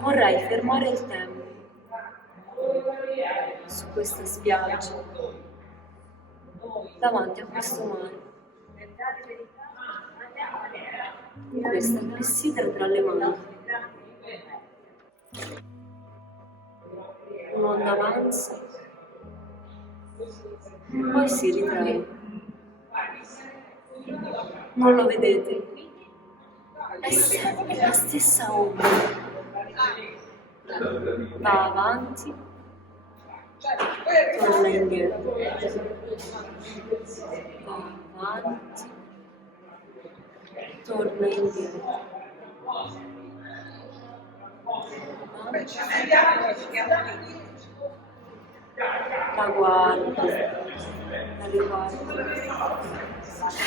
Vorrei fermare il tempo su questa spiaggia, davanti a questo mare, con questa clessidra tra le mani. Un'onda avanza, poi si ritrae. Non lo vedete? È sempre la stessa onda. Va avanti, torna indietro. Va avanti, torna indietro. La guardo, la riguardo.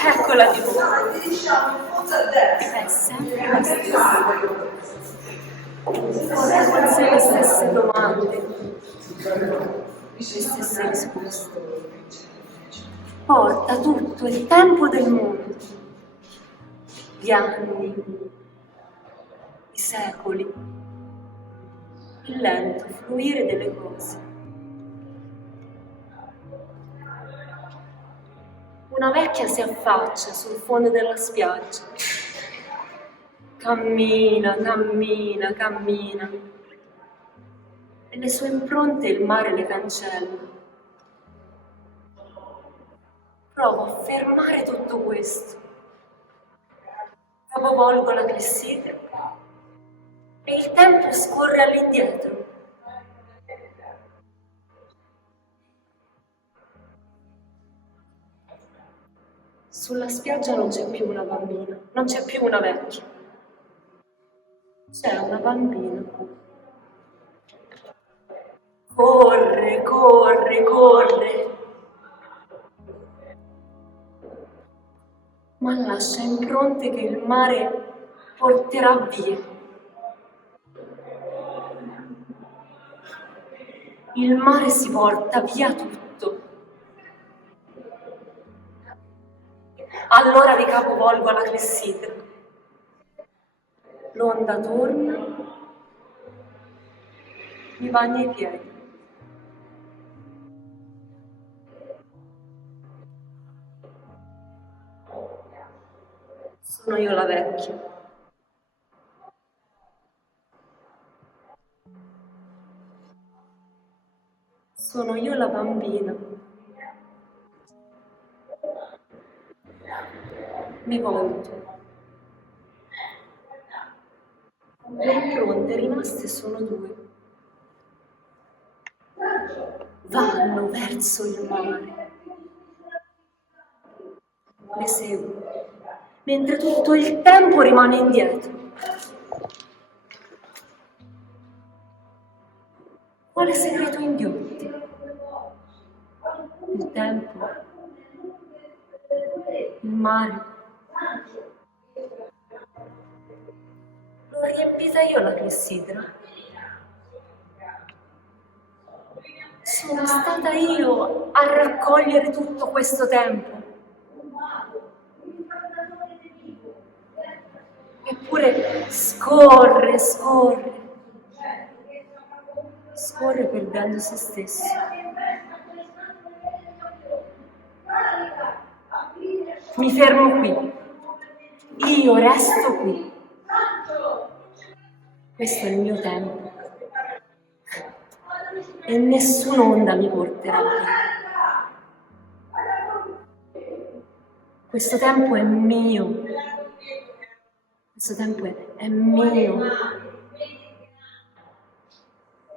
Eccola di nuovo. È sempre la stessa. Porta con sé le stesse domande, le stesse risposte. Porta tutto il tempo del mondo, gli anni, i secoli, il lento fluire delle cose. Una vecchia si affaccia sul fondo della spiaggia. Cammina, cammina, cammina. E le sue impronte il mare le cancella. Provo a fermare tutto questo. Capovolgo la clessidra e il tempo scorre all'indietro. Sulla spiaggia non c'è più una bambina, non c'è più una vecchia. C'è una bambina. Corre, corre, corre. Ma lascia impronte che il mare porterà via. Il mare si porta via tutto. Allora ricapovolgo la clessidra. L'onda torna, mi bagna i piedi. Sono io la vecchia. Sono io la bambina. Mi volto. Le impronte rimaste sono due. Vanno verso il mare. Le seguo, mentre tutto il tempo rimane indietro. Quale segreto inghiotti? Il tempo, il mare. L'ho riempita io la clessidra. Sono stata io a raccogliere tutto questo tempo. Eppure scorre, scorre. Scorre perdendo se stesso. Mi fermo qui. Io resto qui. Questo è il mio tempo. E nessun'onda mi porterà via. Questo tempo è mio. Questo tempo è mio.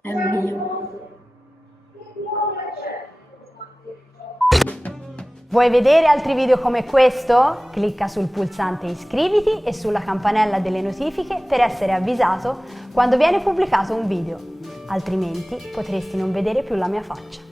È mio. Vuoi vedere altri video come questo? Clicca sul pulsante iscriviti e sulla campanella delle notifiche per essere avvisato quando viene pubblicato un video, altrimenti potresti non vedere più la mia faccia.